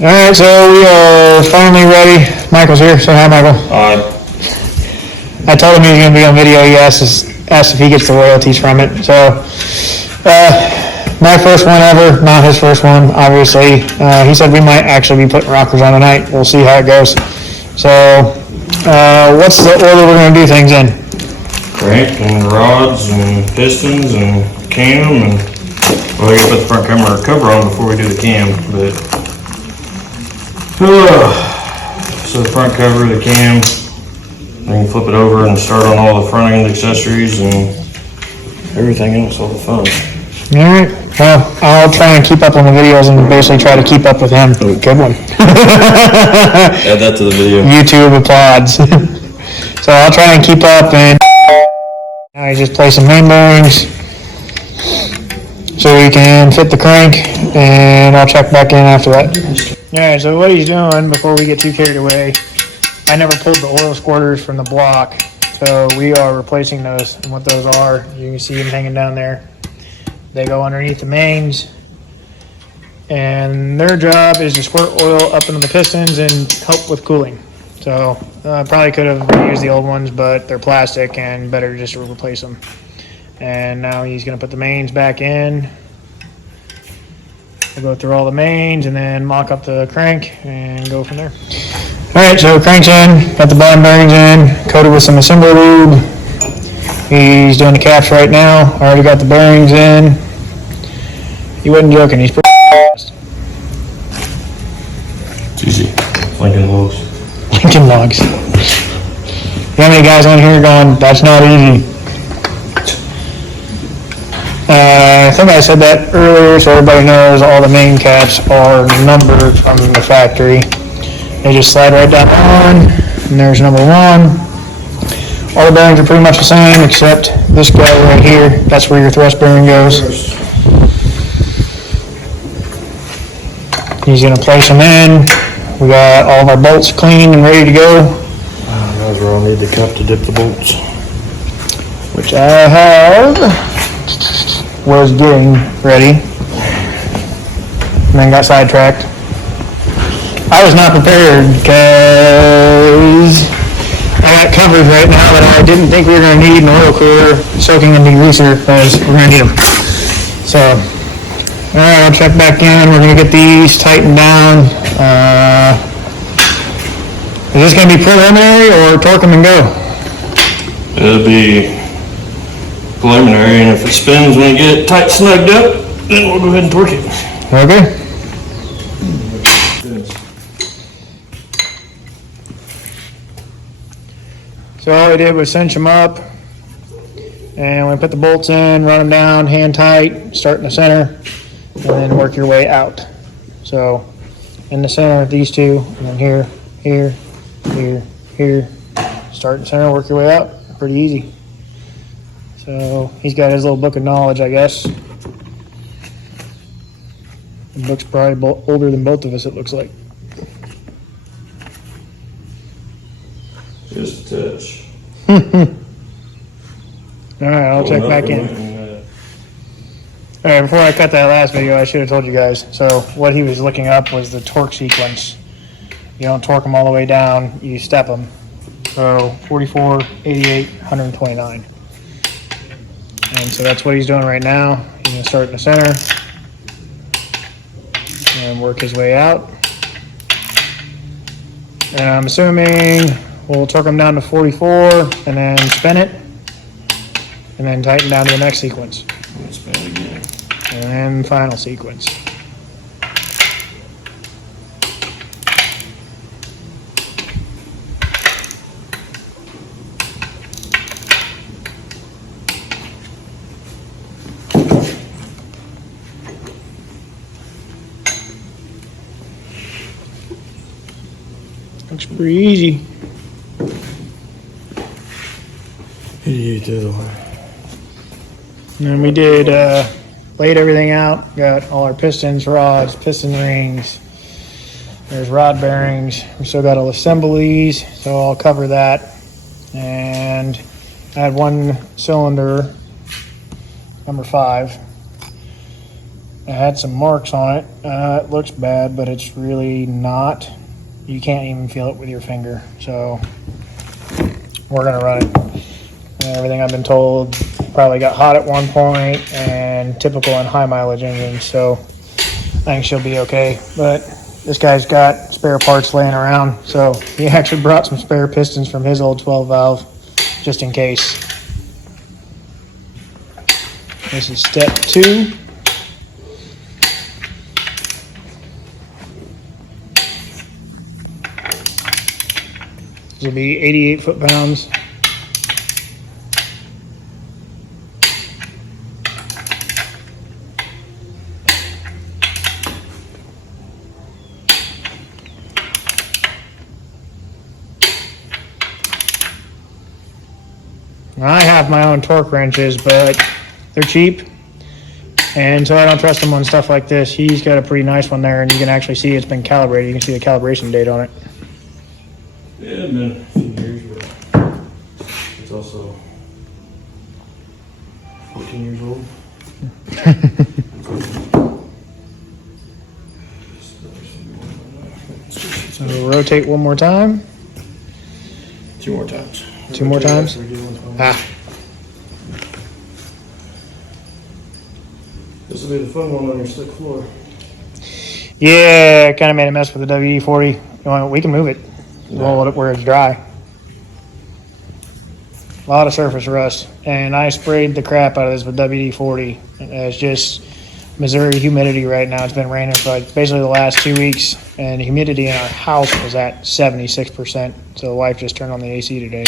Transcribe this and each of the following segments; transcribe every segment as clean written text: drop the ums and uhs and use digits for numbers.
Alright, so we are finally ready. Michael's here. Say hi, Michael. Hi. I told him he was going to be on video. He asked if he gets the royalties from it. So, my first one ever, not his first one, obviously. He said we might actually be putting rockers on tonight. We'll see how it goes. So, what's the order we're going to do things in? Crank and rods and pistons and cam and, well, I gotta put the front camera cover on before we do the cam, but, so the front cover, the cam, then you flip it over and start on all the front end accessories and everything else, all the fun. Alright, well, I'll try and keep up on the videos and basically try to keep up with him. Good one. Add that to the video. YouTube applauds. So I'll try and keep up, and now I just place some main bearings so we can fit the crank, and I'll check back in after that. Alright, so what he's doing before we get too carried away, I never pulled the oil squirters from the block, so we are replacing those. And what those are, you can see them hanging down there. They go underneath the mains, and their job is to squirt oil up into the pistons and help with cooling. So probably could have used the old ones, but they're plastic and better just to replace them. And now he's going to put the mains back in. We'll go through all the mains and then mock up the crank and go from there. Alright, so crank's in, got the bottom bearings in, coated with some assembly lube. He's doing the caps right now. Already got the bearings in. He wasn't joking, he's pretty fast. It's easy. Lincoln logs. Lincoln logs. You know how many guys on here going, that's not easy? I think I said that earlier, so everybody knows all the main caps are numbered from the factory. They just slide right down on, and there's number 1. All the bearings are pretty much the same, except this guy right here. That's where your thrust bearing goes. He's going to place them in. We got all of our bolts clean and ready to go. Guys, we'll need the cup to dip the bolts. Which I have. Was getting ready. And then got sidetracked. I was not prepared because I got covers right now that I didn't think we were going to need an oil cooler, soaking and degreaser, because we're going to need them. So, alright, I'll check back in. We're going to get these tightened down. Is this going to be preliminary or torque them and go? It'll be preliminary, and if it spins when you get it tight snugged up, then we'll go ahead and torque it. Okay. So all we did was cinch them up, and we put the bolts in, run them down, hand tight, start in the center, and then work your way out. So in the center, these two, and then here, here, here, here. Start in the center, work your way out. Pretty easy. So he's got his little book of knowledge, I guess. The book's probably older than both of us, it looks like. Just a touch. Alright, I'll check back in. Alright, before I cut that last video, I should have told you guys. So what he was looking up was the torque sequence. You don't torque them all the way down, you step them. So 44, 88, 129. And so that's what he's doing right now. He's going to start in the center and work his way out. And I'm assuming we'll torque him down to 44 and then spin it and then tighten down to the next sequence. Spin it again. And then final sequence. Looks pretty easy. 88 the other way. And then we did, laid everything out, got all our pistons, rods, piston rings. There's rod bearings. We still got to assemble these, so I'll cover that. And I had one cylinder, number 5. It had some marks on it. It looks bad, but it's really not. You can't even feel it with your finger. So we're gonna run it. And everything I've been told, probably got hot at one point, and typical in high mileage engines. So I think she'll be okay. But this guy's got spare parts laying around, so he actually brought some spare pistons from his old 12 valve just in case. This is step 2. This will be 88 foot-pounds. I have my own torque wrenches, but they're cheap, and so I don't trust them on stuff like this. He's got a pretty nice one there, and you can actually see it's been calibrated. You can see the calibration date on it. Yeah, it's been a few years, but it's also 14 years old. So rotate one more time. 2 more times. 2 more times? Ah. This will be the fun one on your slick floor. Yeah, kind of made a mess with the WD-40. We can move it. Roll it where it's dry. A lot of surface rust. And I sprayed the crap out of this with WD-40. It's just Missouri humidity right now. It's been raining for like basically the last 2 weeks. And the humidity in our house was at 76%. So the wife just turned on the AC today.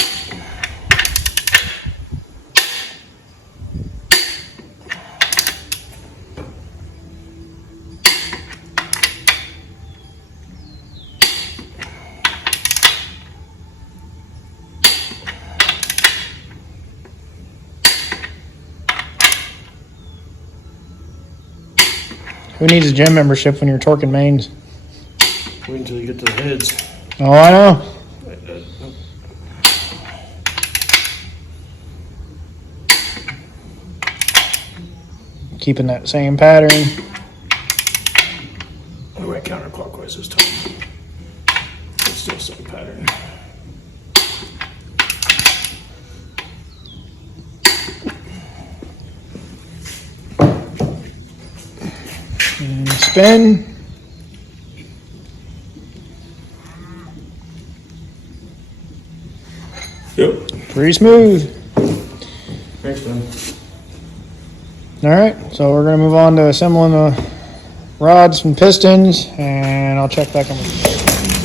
Who needs a gym membership when you're torquing mains? Wait until you get to the heads. Oh, I know. Keeping that same pattern. I went counterclockwise this time. It's still the same pattern. And spin. Yep. Pretty smooth. Thanks, man. All right, so we're gonna move on to assembling the rods and pistons, and I'll check back on. All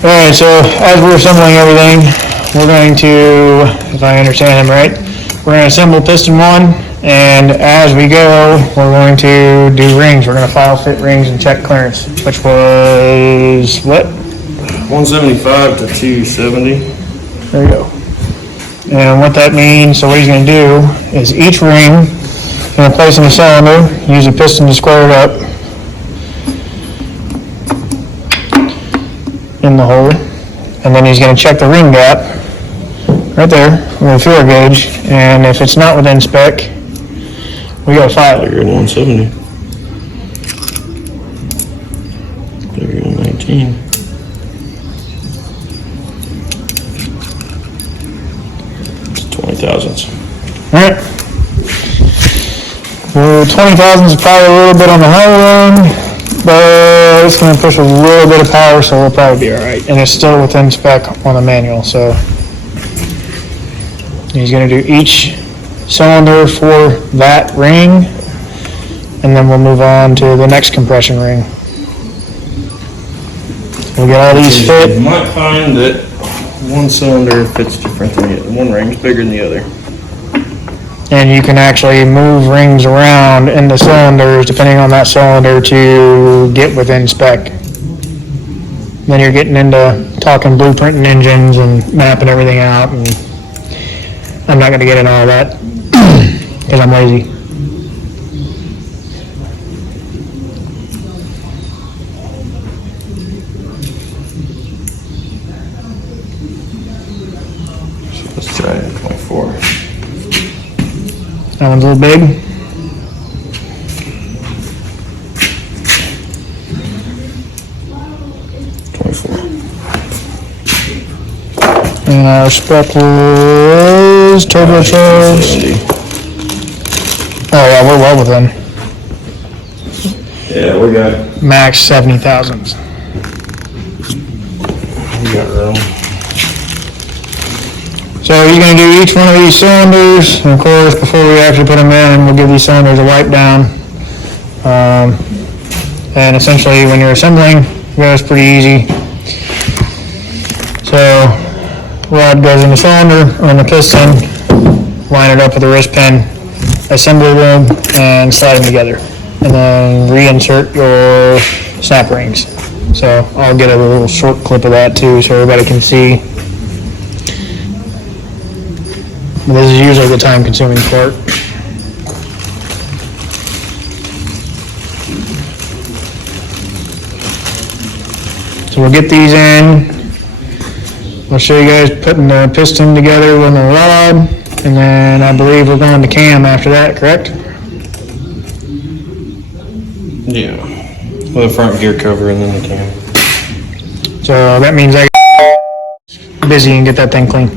right, so as we're assembling everything, we're going to, if I understand them right, we're gonna assemble piston 1, and as we go, we're going to do rings. We're gonna file fit rings and check clearance, which was what? 175 to 270. There you go. And what that means, so what he's gonna do is each ring, going to place in a cylinder, use a piston to square it up in the hole, and then he's going to check the ring gap right there with a feeler gauge, and if it's not within spec, we got to file it. You're at 170. You're at 19. It's 20 thousandths. All right. Well, 20,000 is probably a little bit on the higher end, but it's going to push a little bit of power, so we'll probably be all right. And it's still within spec on the manual, so he's going to do each cylinder for that ring, and then we'll move on to the next compression ring. We'll get all these You fit. might find that one cylinder fits differently. One ring's bigger than the other. And you can actually move rings around in the cylinders depending on that cylinder to get within spec. Then you're getting into talking blueprinting engines and mapping everything out, and I'm not going to get into all that because I'm lazy. Let's try it, 24. That one's a little big. 24. And our spec was turbocharged. Oh yeah, we're well within. Yeah, we got Max 70,000s. we got room. So you're going to do each one of these cylinders, and of course before we actually put them in, we'll give these cylinders a wipe down. And essentially when you're assembling, it goes pretty easy. So rod goes in the cylinder or in the piston, line it up with a wrist pin, assemble them, and slide them together. And then reinsert your snap rings. So I'll get a little short clip of that too so everybody can see. This is usually the time consuming part. So we'll get these in. I'll show you guys putting the piston together with the rod, and then I believe we're going to cam after that, correct? Yeah. With the front gear cover and then the cam. So that means I get busy and get that thing clean.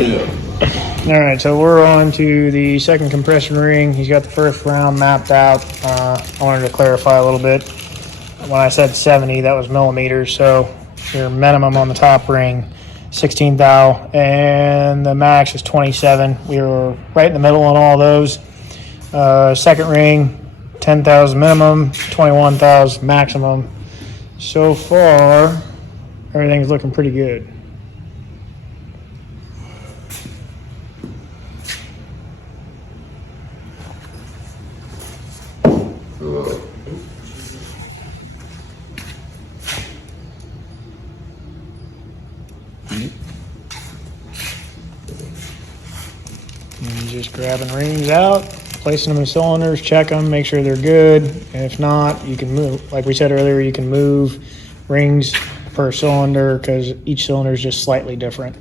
Yeah. All right, so we're on to the second compression ring. He's got the first round mapped out. I wanted to clarify a little bit. When I said 70, that was millimeters. So your minimum on the top ring, 16 thou, and the max is 27. We were right in the middle on all those. Second ring, 10 thous minimum, 21 thous maximum. So far, everything's looking pretty good. And just grabbing rings out, placing them in cylinders, check them, make sure they're good. And if not, you can move, like we said earlier, you can move rings per cylinder because each cylinder is just slightly different.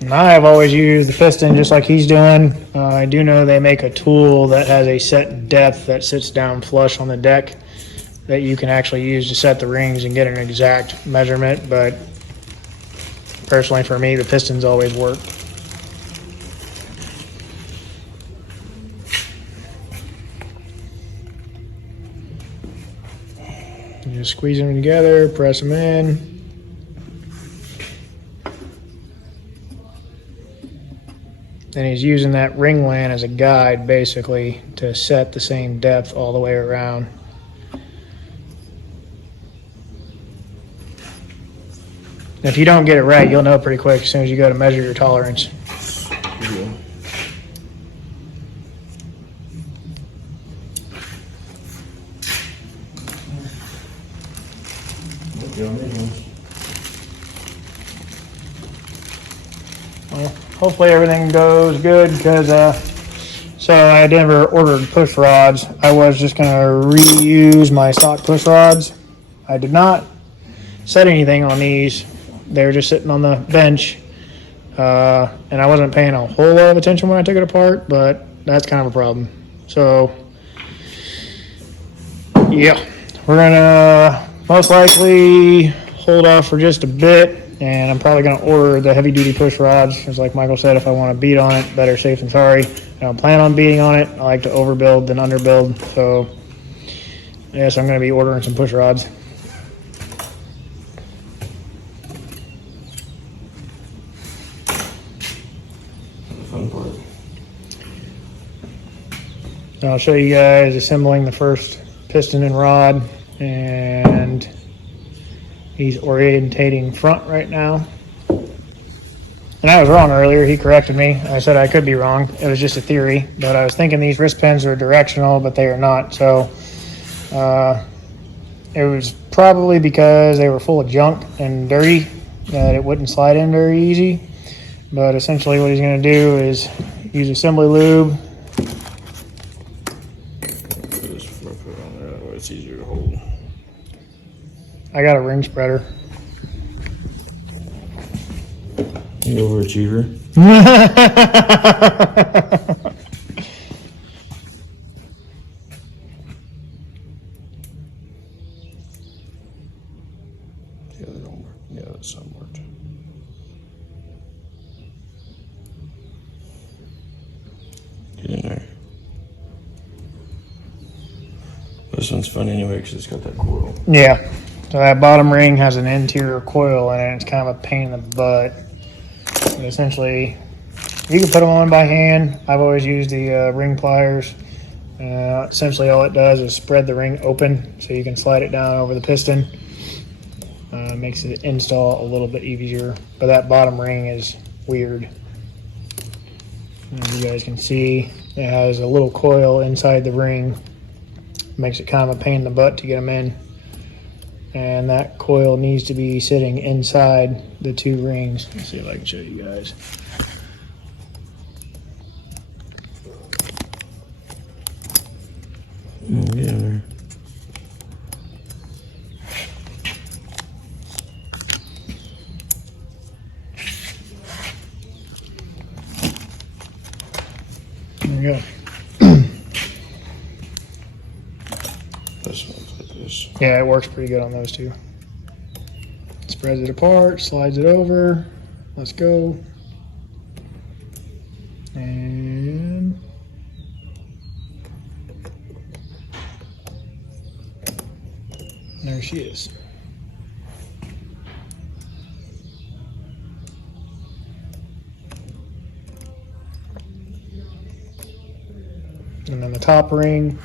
And I have always used the piston just like he's doing. I do know they make a tool that has a set depth that sits down flush on the deck that you can actually use to set the rings and get an exact measurement, but personally for me, the pistons always work. You just squeeze them together, press them in. And he's using that ring land as a guide, basically, to set the same depth all the way around. And if you don't get it right, you'll know pretty quick as soon as you go to measure your tolerance. Well, hopefully everything goes good because so I never ordered push rods. I was just going to reuse my stock push rods. I did not set anything on these. They were just sitting on the bench, and I wasn't paying a whole lot of attention when I took it apart, but that's kind of a problem. So yeah, we're gonna most likely hold off for just a bit. And I'm probably going to order the heavy duty push rods. Because like Michael said, if I want to beat on it, better safe than sorry. I don't plan on beating on it. I like to overbuild than underbuild. So yes, I'm going to be ordering some push rods. Fun part. I'll show you guys assembling the first piston and rod, and he's orientating front right now. And I was wrong earlier. He corrected me. I said I could be wrong. It was just a theory. But I was thinking these wrist pins are directional, but they are not. So it was probably because they were full of junk and dirty that it wouldn't slide in very easy. But essentially what he's going to do is use assembly lube. It's easier to to hold. I got a ring spreader. You overachiever. The other don't work. Yeah, that some worked. Get in there. This one's fun anyway because it's got that coil. Yeah. So that bottom ring has an interior coil in it. It's kind of a pain in the butt. But essentially, you can put them on by hand. I've always used the ring pliers. Essentially, all it does is spread the ring open so you can slide it down over the piston. Makes the install a little bit easier. But that bottom ring is weird. As you guys can see, it has a little coil inside the ring. Makes it kind of a pain in the butt to get them in. And that coil needs to be sitting inside the two rings. Let's see if I can show you guys. Get in there. There we go. This one's like this. Yeah, it works pretty good on those two. Spreads it apart, slides it over. Let's go. And there she is. And then the top ring.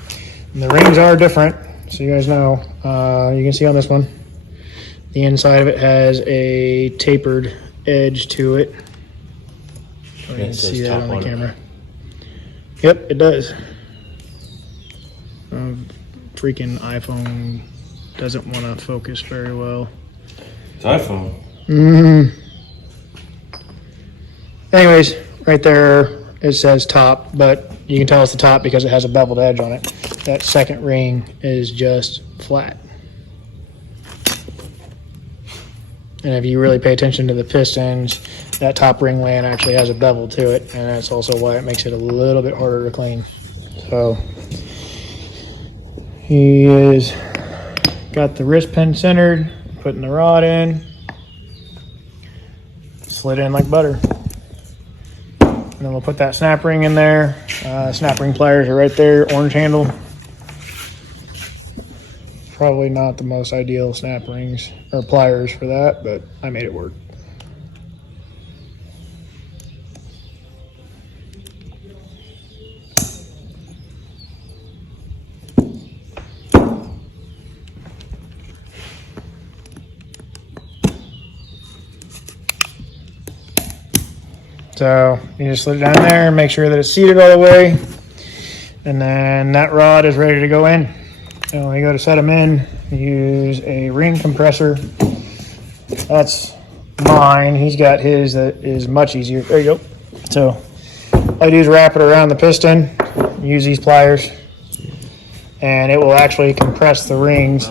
And the rings are different, so you guys know. You can see on this one, the inside of it has a tapered edge to it. You can see that on the camera. Yep, it does. Freaking iPhone doesn't want to focus very well. It's iPhone. Anyways, right there it says top, but you can tell it's the top because it has a beveled edge on it. That second ring is just flat. And if you really pay attention to the pistons, that top ring land actually has a bevel to it, and that's also why it makes it a little bit harder to clean. So he is got the wrist pin centered, putting the rod in, slid in like butter. And then we'll put that snap ring in there. Snap ring pliers are right there, orange handle. Probably not the most ideal snap rings or pliers for that, but I made it work. So you just slid it down there and make sure that it's seated all the way. And then that rod is ready to go in. And when we go to set them in, use a ring compressor. That's mine. He's got his that is much easier. There you go. So all I do is wrap it around the piston, use these pliers, and it will actually compress the rings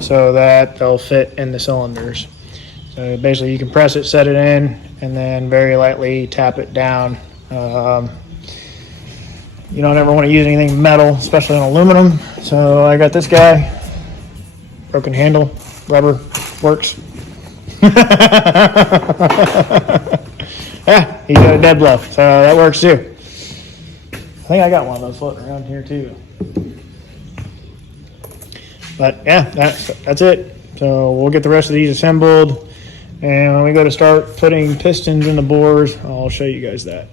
so that they'll fit in the cylinders. So basically you compress it, set it in, and then very lightly tap it down. You don't ever want to use anything metal, especially on aluminum. So I got this guy, broken handle, rubber, works. Yeah, he's got a dead blow, so that works too. I think I got one of those floating around here too. But yeah, that's it. So we'll get the rest of these assembled. And when we go to start putting pistons in the bores, I'll show you guys that.